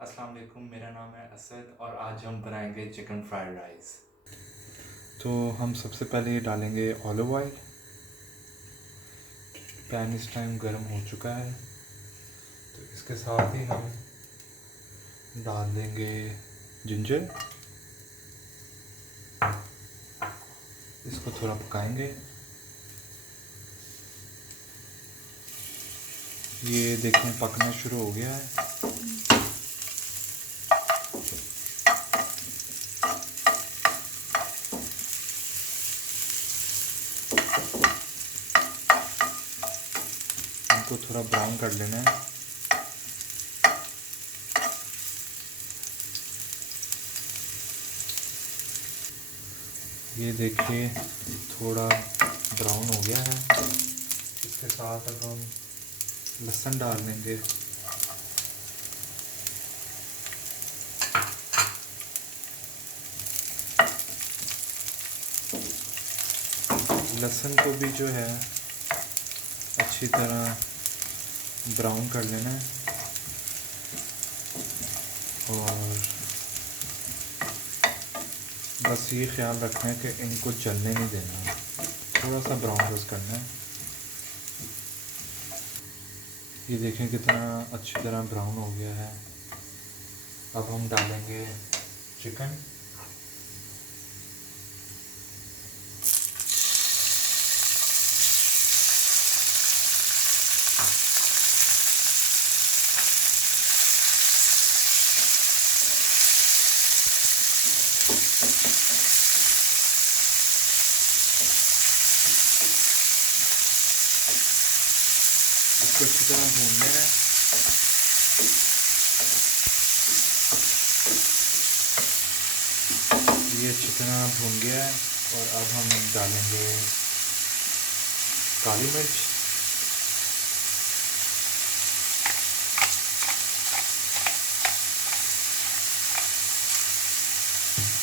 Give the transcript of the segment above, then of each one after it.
अस्सलाम वालेकुम, मेरा नाम है असद और आज हम बनाएंगे चिकन फ्राइड राइस। तो हम सबसे पहले ये डालेंगे ऑलिव ऑयल। पैन इस टाइम गर्म हो चुका है, तो इसके साथ ही हम डाल देंगे जिंजर। इसको थोड़ा पकाएंगे। ये देखें पकना शुरू हो गया है। इनको थोड़ा ब्राउन कर लेना है। ये देखिए थोड़ा ब्राउन हो गया है। इसके साथ अब हम लहसुन डाल लेंगे। लहसुन को भी जो है अच्छी तरह ब्राउन कर लेना है और बस ये ख्याल रखना है कि इनको जलने नहीं देना, थोड़ा सा ब्राउन रोस्ट करना है। ये देखें कितना अच्छी तरह ब्राउन हो गया है। अब हम डालेंगे चिकन। इसको अच्छी तरह भून लेना है। ये अच्छी तरह भून गया है और अब हम डालेंगे काली मिर्च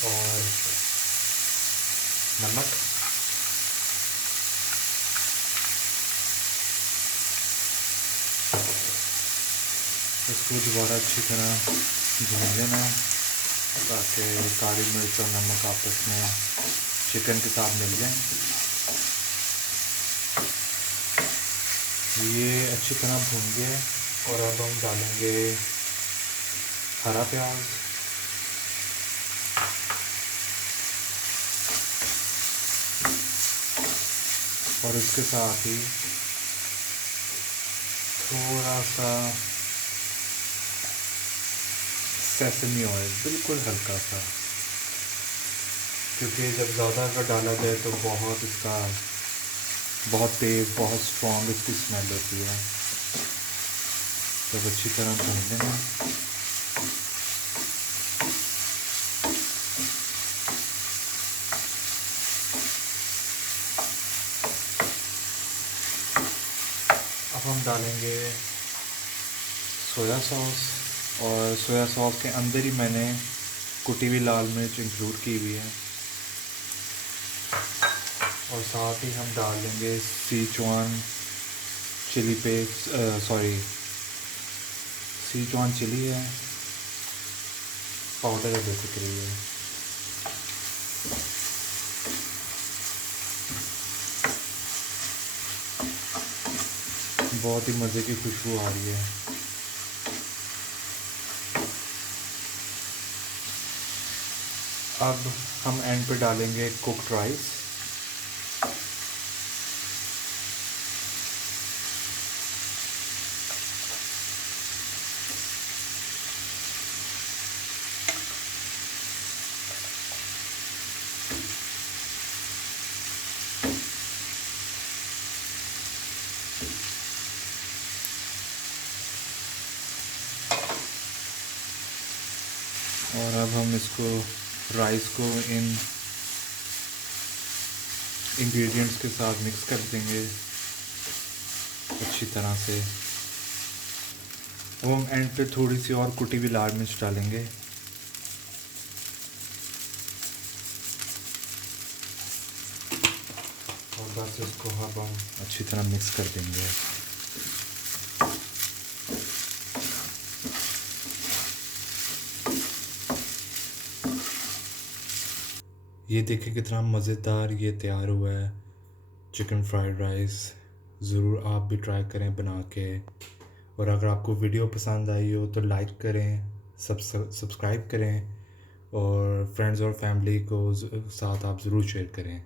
और नमक। इसको दोबारा अच्छी तरह भून लेना ताकि काली मिर्च और नमक आपस में चिकन के साथ मिल जाए। ये अच्छी तरह भून गया और अब हम डालेंगे हरा प्याज और इसके साथ ही थोड़ा सा सेसमी ऑयल, बिल्कुल हल्का सा, क्योंकि जब ज़्यादा अगर डाला जाए तो बहुत तेज़ बहुत स्ट्रॉन्ग इसकी स्मेल होती है। तब अच्छी तरह भून लेना। अब हम डालेंगे सोया सॉस और सोया सॉस के अंदर ही मैंने कुटी हुई लाल मिर्च इंक्लूड की हुई है और साथ ही हम डाल देंगे सीचुआन चिली है पाउडर है बेसिकली ये। बहुत ही मज़े की खुशबू आ रही है। अब हम एंड पे डालेंगे कुक्ड राइस। और अब हम इसको राइस को इन इंग्रेडिएंट्स के साथ मिक्स कर देंगे अच्छी तरह से। अब हम एंड पे थोड़ी सी और कुटी हुई लाल मिर्च डालेंगे। और बस इसको अब हम अच्छी तरह मिक्स कर देंगे। ये देखिए कितना मज़ेदार ये तैयार हुआ है चिकन फ्राइड राइस। ज़रूर आप भी ट्राई करें बना के। और अगर आपको वीडियो पसंद आई हो तो लाइक करें, सब्सक्राइब करें और फ्रेंड्स और फैमिली को साथ आप ज़रूर शेयर करें।